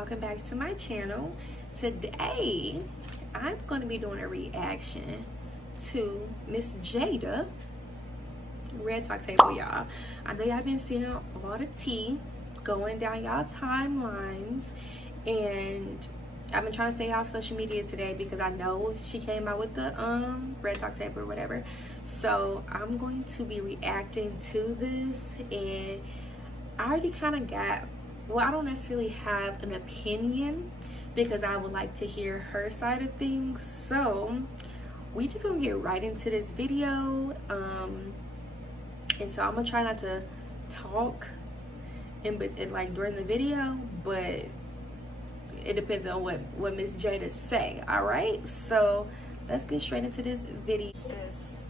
welcome back to my channel. Today I'm going to be doing a reaction to Miss Jada Red Talk Table, y'all. I know y'all been seeing a lot of tea going down y'all timelines, and I've been trying to stay off social media today because I know she came out with the Red Talk Table or whatever. So I'm going to be reacting to this, and I already kind of got, well, I don't necessarily have an opinion because I would like to hear her side of things. So we just gonna get right into this video. And so I'm gonna try not to talk in like during the video, but it depends on what Miss Jada say. All right, so let's get straight into this video. This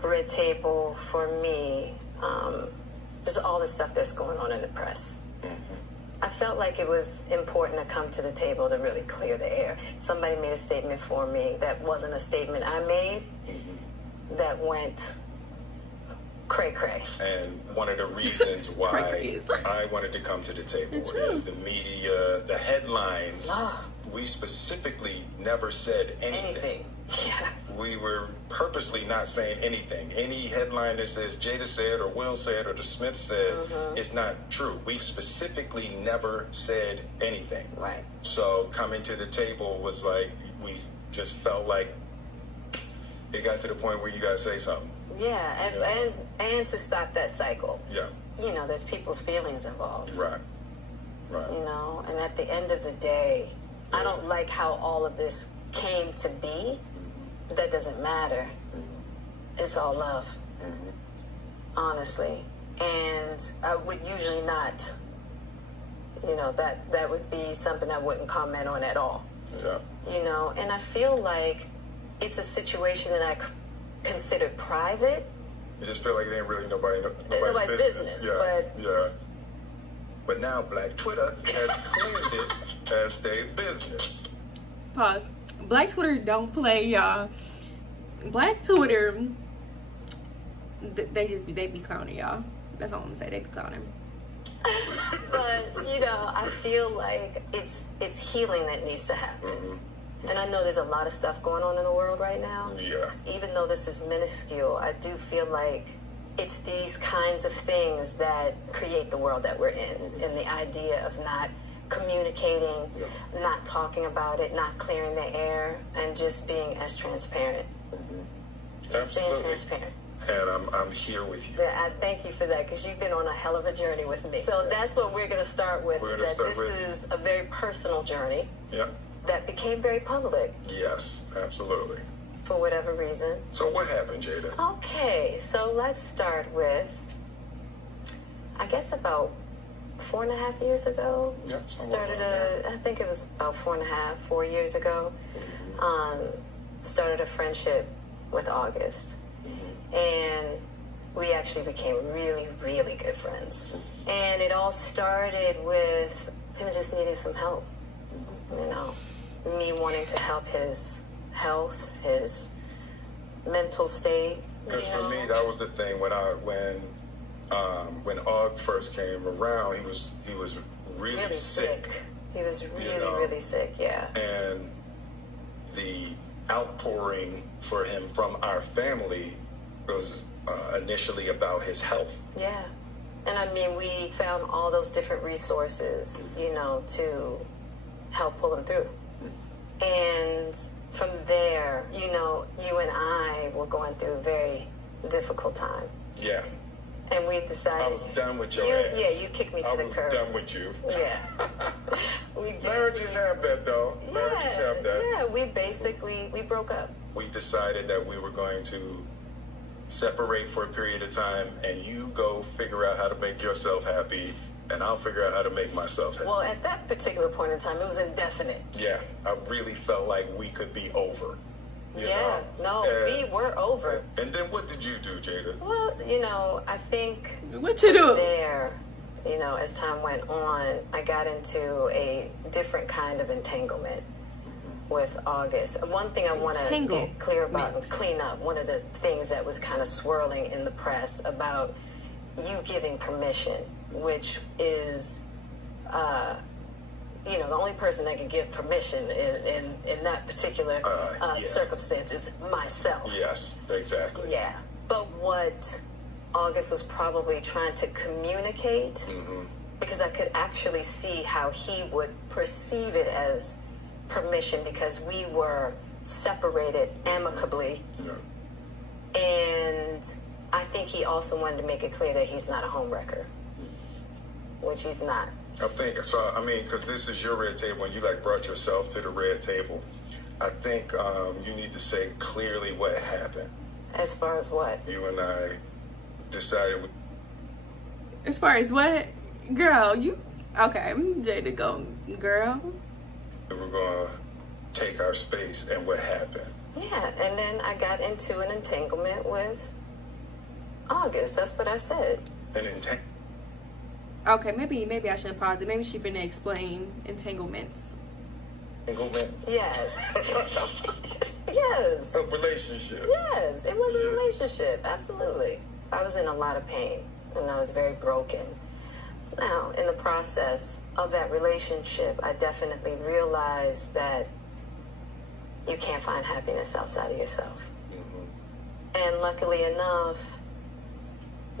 red table for me, just all the stuff that's going on in the press. I felt like it was important to come to the table to really clear the air. Somebody made a statement for me that wasn't a statement I made, that went cray-cray. And one of the reasons why I wanted to come to the table is the media, the headlines. We specifically never said anything. Yes. We were purposely not saying anything. Any headline that says Jada said or Will said or the Smith said is not true. We specifically never said anything. Right. So coming to the table was like, we just felt like it got to the point where you got to say something. Yeah, and to stop that cycle. Yeah. You know, there's people's feelings involved. Right. Right. You know, and at the end of the day, I don't like how all of this came to be. That doesn't matter. It's all love. Honestly. And I would usually not, you know, that would be something I wouldn't comment on at all. Yeah. You know, and I feel like it's a situation that I considered private. You just feel like it ain't really nobody's business. Yeah, but But now Black Twitter has claimed it as their business. Pause. Black Twitter don't play, y'all. Black Twitter, they be clowning y'all. That's all I'm gonna say. They be clowning. But you know, I feel like it's healing that needs to happen. And I know there's a lot of stuff going on in the world right now. Yeah. Even though this is minuscule, I do feel like it's these kinds of things that create the world that we're in. And the idea of not communicating, not talking about it, not clearing the air, and just being as transparent. Just being transparent. And I'm here with you. Yeah, I thank you for that, because you've been on a hell of a journey with me. So that's what we're going to start with, is that this is a very personal journey. Yeah. That became very public. Yes, absolutely. For whatever reason. So what happened, Jada? Okay, so let's start with, I guess about 4.5 years ago. Yep. I think it was about 4 years ago. Started a friendship with August. And we actually became really, really good friends. And it all started with him just needing some help. You know, me wanting to help his health, his mental state. Because for me, that was the thing when Aug first came around, he was really sick. He was really sick, yeah. And the outpouring for him from our family was initially about his health. Yeah. And I mean, we found all those different resources, you know, to help pull him through. And from there, you know, you and I were going through a very difficult time. Yeah. And we decided... I was done with your ass. Yeah, you kicked me to the curb. I was done with you. Yeah. Marriages have that, though. Marriages have that. Yeah, we broke up. We decided that we were going to separate for a period of time, and you go figure out how to make yourself happy, and I'll figure out how to make myself happy. Well, at that particular point in time, it was indefinite. Yeah, I really felt like we could be over. You know? We were over. And then what did you do, Jada? Well, you know, I think what you do there, you know, as time went on, I got into a different kind of entanglement with August. One thing I want to get clear about and clean up, one of the things that was kind of swirling in the press about you giving permission, which is you know, the only person that can give permission in that particular circumstance is myself. Yes, exactly. Yeah. But what August was probably trying to communicate, because I could actually see how he would perceive it as permission, because we were separated amicably. Yeah. And I think he also wanted to make it clear that he's not a homewrecker, which he's not. I think so. I mean, because this is your red table, and you like brought yourself to the red table. I think you need to say clearly what happened. As far as what? You and I decided. As far as what, girl? You okay? Jada, go, girl. We were gonna take our space, and what happened? Yeah, and then I got into an entanglement with August. That's what I said. An entanglement. Okay, maybe I should pause it. Maybe she finna explain entanglements. Entanglement? Yes. Yes. A relationship. Yes, it was a relationship. Absolutely. I was in a lot of pain, and I was very broken. Now, in the process of that relationship, I definitely realized that you can't find happiness outside of yourself. And luckily enough,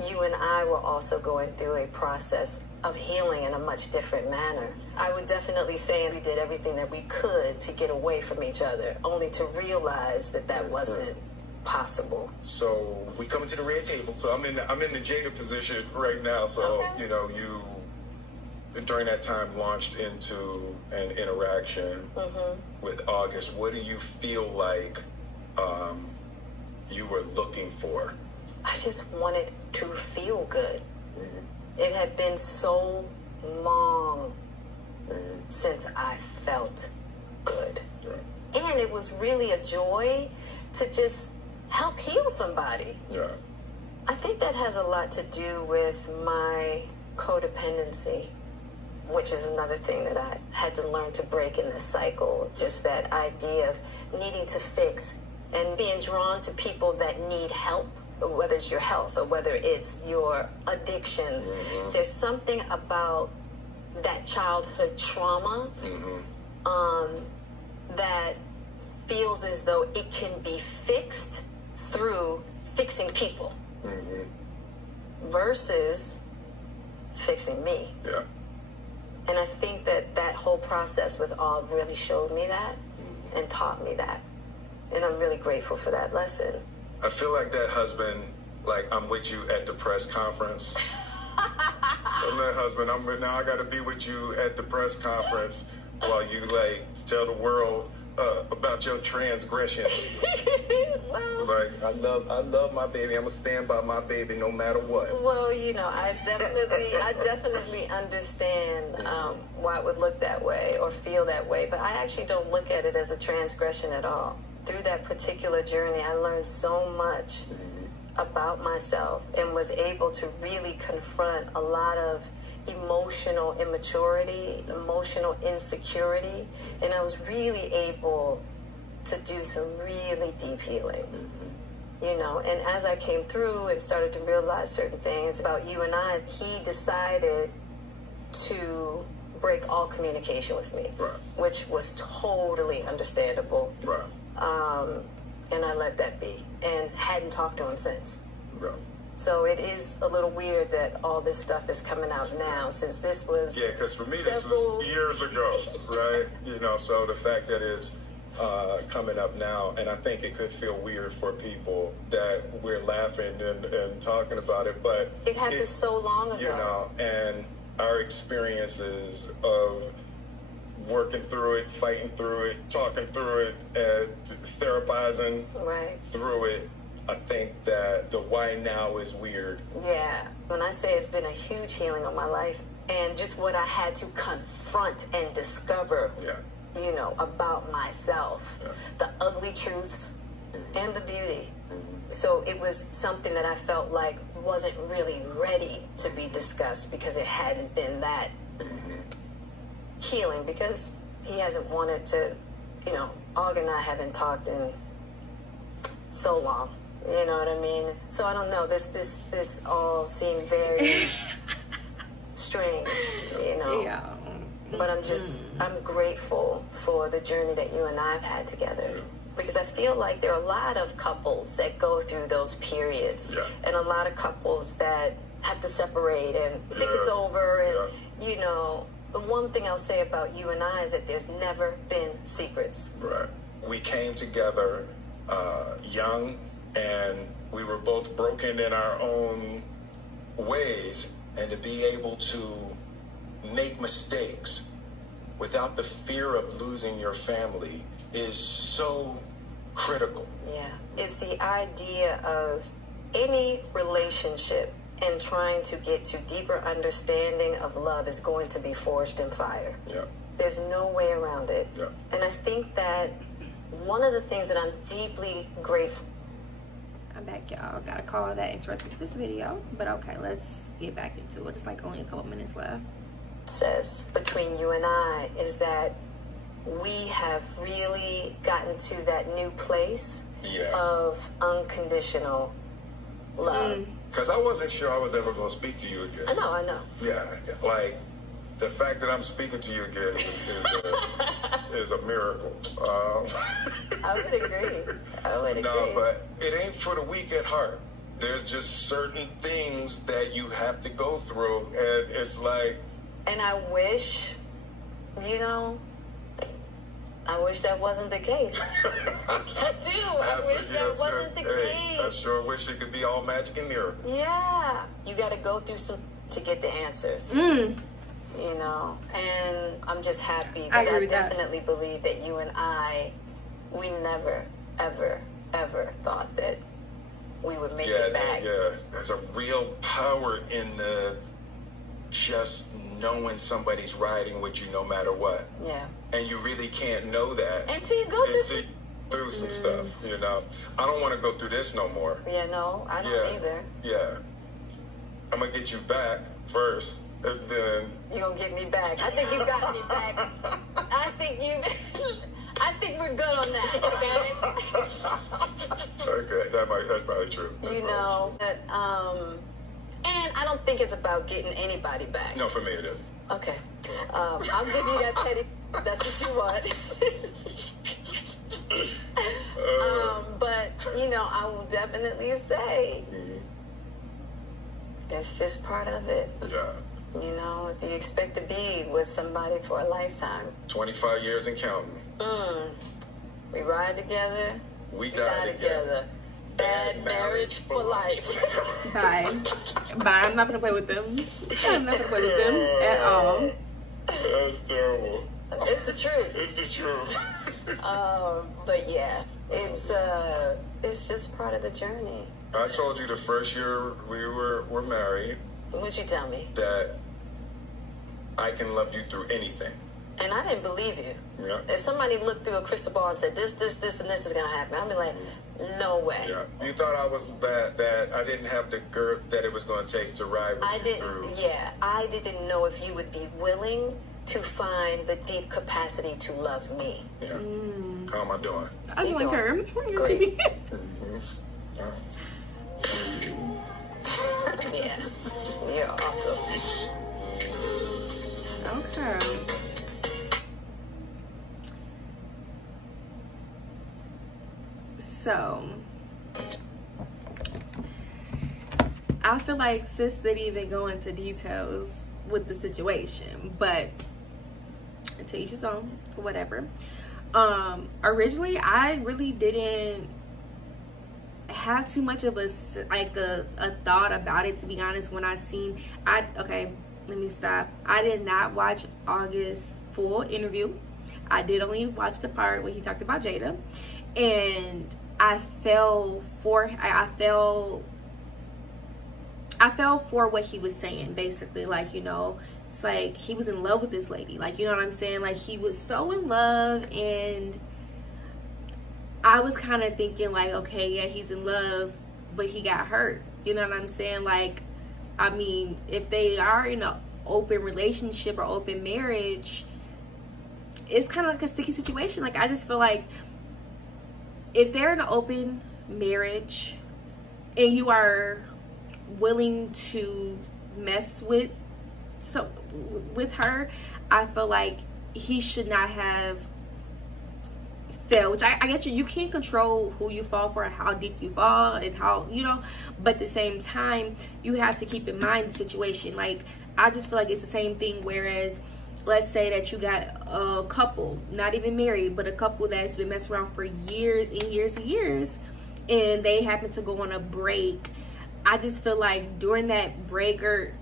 you and I were also going through a process of healing in a much different manner. I would definitely say we did everything that we could to get away from each other, only to realize that that wasn't possible. So we come into the red table. So I'm in the Jada position right now. So you know, you during that time launched into an interaction with August. What do you feel like you were looking for? I just wanted to feel good. It had been so long since I felt good. And it was really a joy to just help heal somebody. Yeah. I think that has a lot to do with my codependency, which is another thing that I had to learn to break in this cycle. Just that idea of needing to fix and being drawn to people that need help, whether it's your health or whether it's your addictions. There's something about that childhood trauma that feels as though it can be fixed through fixing people versus fixing me. Yeah. And I think that that whole process with all really showed me that and taught me that. And I'm really grateful for that lesson. I feel like that husband, like I'm with you at the press conference. I'm that husband, now I gotta be with you at the press conference while you like tell the world about your transgressions. Well, like I love my baby. I'm gonna stand by my baby no matter what. Well, you know, I definitely understand why it would look that way or feel that way, but I actually don't look at it as a transgression at all. Through that particular journey, I learned so much about myself and was able to really confront a lot of emotional immaturity, emotional insecurity, and I was really able to do some really deep healing. You know, and as I came through and started to realize certain things about you and I, he decided to break all communication with me, which was totally understandable. Right. And I let that be and hadn't talked to him since. Right. So it is a little weird that all this stuff is coming out now, since this was because for me this was years ago, right? You know, so the fact that it's coming up now, and I think it could feel weird for people that we're laughing and talking about it, but it happened so long ago. You know, and our experiences of working through it, fighting through it, talking through it, therapizing through it. I think that the why now is weird. Yeah. When I say it's been a huge healing of my life and just what I had to confront and discover, you know, about myself, the ugly truths and the beauty. So it was something that I felt like wasn't really ready to be discussed because it hadn't been that healing, because he hasn't wanted to, you know, Og and I haven't talked in so long. You know what I mean? So I don't know. This all seemed very strange, you know. Yeah. but I'm grateful for the journey that you and I have had together. Because I feel like there are a lot of couples that go through those periods, and a lot of couples that have to separate and think it's over. And, you know, the one thing I'll say about you and I is that there's never been secrets. Right. We came together young, and we were both broken in our own ways, and to be able to make mistakes without the fear of losing your family is so critical. Yeah. It's the idea of any relationship and trying to get to deeper understanding of love is going to be forged in fire. Yeah. There's no way around it. Yeah. And I think that one of the things that I'm deeply grateful. I'm back, y'all. Gotta call that interrupted this video, but okay, let's get back into it. It's like only a couple minutes left. Says between you and I is that we have really gotten to that new place of unconditional love. Because I wasn't sure I was ever going to speak to you again. I know. Yeah, like the fact that I'm speaking to you again is a miracle. I would agree. No, but it ain't for the weak at heart. There's just certain things that you have to go through, and it's like... And I wish, you know, I wish that wasn't the case. I do. I wish that wasn't the case. I sure wish it could be all magic and miracles. Yeah. You got to go through some to get the answers. You know, and I'm just happy because I definitely believe that you and I, we never, ever, ever thought that we would make it back. Yeah, there's a real power in the just knowing somebody's riding with you no matter what. Yeah. And you really can't know that until you go through some stuff, you know. I don't want to go through this no more. Yeah, no, I don't either. Yeah. I'm going to get you back first, and then... You're going to get me back. I think you got me back. I think we're good on that, okay? Okay, that's probably true. You know, but, and I don't think it's about getting anybody back. No, for me it is. Okay. I'll give you that petty. That's what you want. But, you know, I will definitely say it's just part of it. Yeah. You know, if you expect to be with somebody for a lifetime. 25 years and counting. We ride together. We die together. Bad marriage for life. Bye. I'm not gonna play with them. I'm not gonna play with them at all. That's terrible. It's the truth. It's the truth. But yeah, it's just part of the journey. I told you the first year we were married. What'd you tell me? That I can love you through anything. And I didn't believe you. Yeah. If somebody looked through a crystal ball and said this, and this is gonna happen, I'd be like, no way. Yeah. You thought I was that I didn't have the girth that it was going to take to ride with you through. Yeah, I didn't know if you would be willing to find the deep capacity to love me. Yeah. How am I doing? I was like her. Great. Yeah, you're awesome. Okay. So, I feel like sis didn't even go into details with the situation, but to each his own, whatever. Originally, I really didn't have too much of a thought about it, to be honest. When I seen, okay, let me stop. I did not watch August's full interview. I did only watch the part where he talked about Jada, and I fell for what he was saying, basically. Like, you know, it's like he was in love with this lady, like, you know what I'm saying? Like, he was so in love, and I was kind of thinking like, okay, yeah, he's in love, but he got hurt, you know what I'm saying? Like, I mean, if they are in an open relationship or open marriage, it's kind of like a sticky situation. Like, I just feel like if they're in an open marriage and you are willing to mess with so with her, I feel like he should not have fell, which I guess you can't control who you fall for and how deep you fall and how, you know, but at the same time, you have to keep in mind the situation. Like, I just feel like it's the same thing, whereas let's say that you got a couple, not even married, but a couple that's been messing around for years and years and years, and they happen to go on a break. I just feel like during that break, or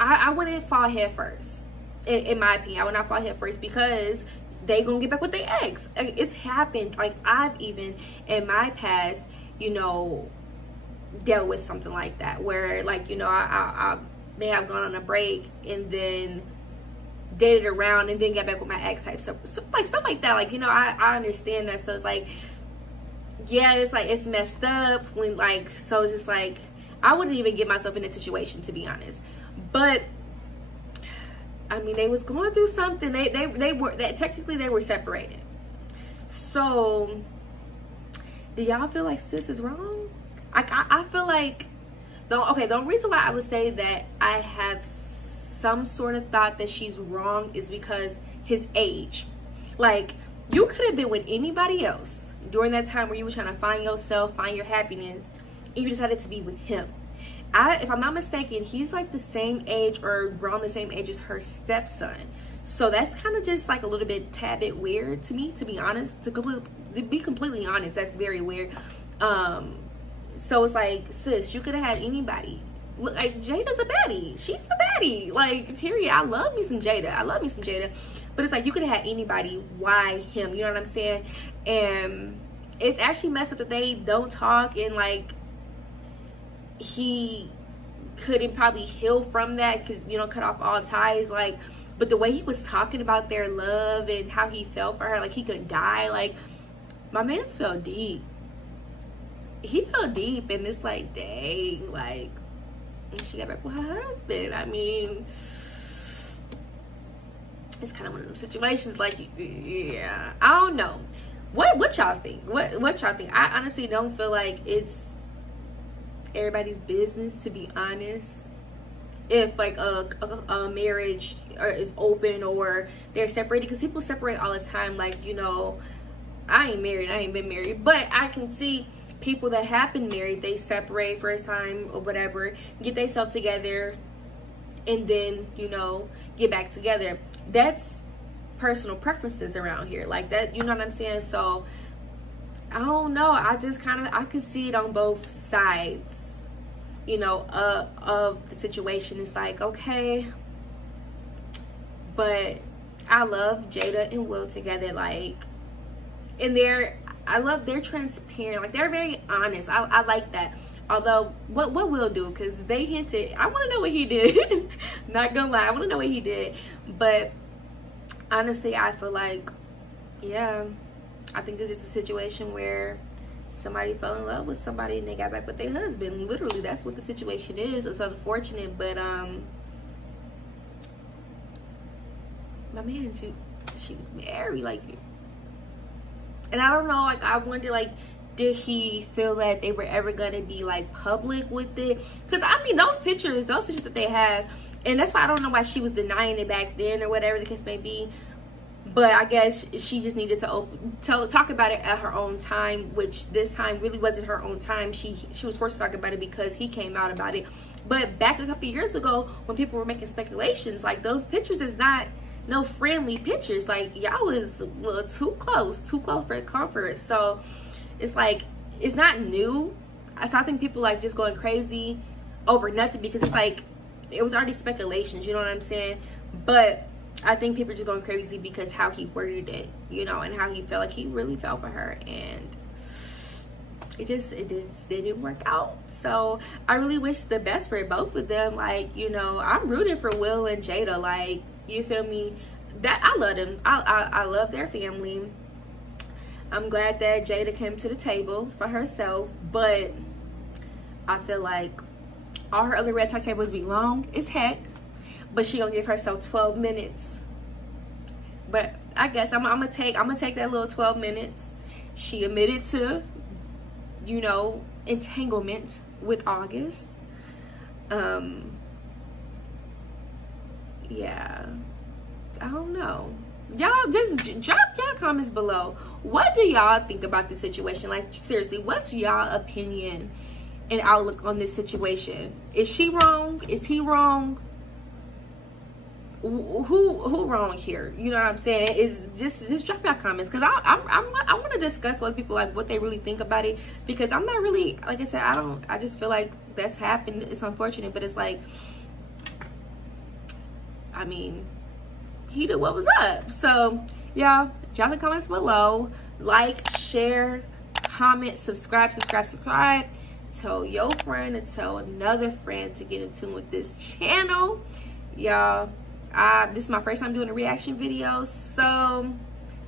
I wouldn't fall head first. In my opinion, I would not fall head first, because they gonna get back with their ex. It's happened. Like, I've even in my past, you know, dealt with something like that, where, like, you know, I may have gone on a break and then dated around and then get back with my ex type stuff. So, like, stuff like that. Like, you know, I understand that. So it's like, yeah, it's like, it's messed up when, like, so it's just like, I wouldn't even get myself in that situation, to be honest. But I mean, they was going through something. They were technically they were separated. So do y'all feel like sis is wrong? I feel like, the only reason why I would say that I have some sort of thought that she's wrong is because his age. Like, you could have been with anybody else during that time where you were trying to find yourself, find your happiness, and you decided to be with him. If I'm not mistaken, he's like the same age or around the same age as her stepson. So that's kind of just like a little bit, tad bit weird to me, to be honest. To be completely honest, that's very weird. So it's like, sis, you could have had anybody. Look, like, Jada's a baddie. She's a baddie. Like, period. I love me some Jada. But it's like, you could have had anybody. Why him? You know what I'm saying? And it's actually messed up that they don't talk, and like, he couldn't probably heal from that because, you know, cut off all ties. Like, but the way he was talking about their love and how he felt for her, like he could die. Like, my man's fell deep. He fell deep, and it's like, dang, like, and she got back with her husband. I mean, it's kind of one of those situations. Like, yeah, I don't know. What y'all think? What y'all think? I honestly don't feel like it's everybody's business, to be honest. If like a marriage is open or they're separated, because people separate all the time. Like, you know, I ain't married, I ain't been married, but I can see people that have been married, they separate first time or whatever, get themselves together, and then, you know, get back together. That's personal preferences around here, like that, you know what I'm saying? So I don't know, I just kind of, I could see it on both sides, you know, of the situation. It's like, okay, but I love Jada and Will together, like, and I love they're transparent, like they're very honest. I like that. Although what Will do, because they hinted, I want to know what he did. Not gonna lie, I want to know what he did. But honestly, I feel like, yeah, I think it's just a situation where somebody fell in love with somebody and they got back with their husband. Literally, that's what the situation is. It's unfortunate, but my man, she was married, like, and I don't know, like, I wonder, like, did he feel that they were ever gonna be like public with it? Because I mean, those pictures that they have, and that's why I don't know why she was denying it back then or whatever the case may be. But I guess she just needed to talk about it at her own time, which this time really wasn't her own time. She was forced to talk about it because he came out about it. But back a couple years ago, when people were making speculations, like, those pictures is not no friendly pictures. Like, y'all was a little too close for comfort. So it's like, it's not new. So I think people like just going crazy over nothing, because it's like, it was already speculations, you know what I'm saying? But I think people are just going crazy because how he worded it, you know, and how he felt like he really fell for her, and it didn't work out. So I really wish the best for both of them. Like, you know, I'm rooting for Will and Jada. Like, you feel me? That I love them. I love their family. I'm glad that Jada came to the table for herself, but I feel like all her other red talk tables be long as heck, but she gonna give herself 12 minutes. But I guess I'm gonna take that little 12 minutes. She admitted to, you know, entanglement with August. yeah, I don't know. Y'all just drop y'all comments below. What do y'all think about this situation? Like, seriously, what's y'all opinion and outlook on this situation? Is she wrong? Is he wrong? Who wrong here? You know what I'm saying? Is just drop your comments, because I want to discuss with people, like, what they really think about it, because I'm not really, like I said, I just feel like that's happened. It's unfortunate, but it's like, I mean, he knew what was up. So y'all, drop the comments below, like, share, comment, subscribe. Tell your friend and tell another friend to get in tune with this channel. Y'all, this is my first time doing a reaction video, so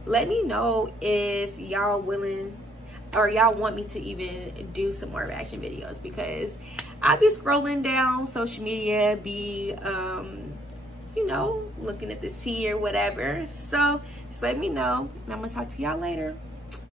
let me know if y'all willing or y'all want me to even do some more reaction videos, because I be scrolling down social media, you know, looking at this tea or whatever. So just let me know, and I'm gonna talk to y'all later.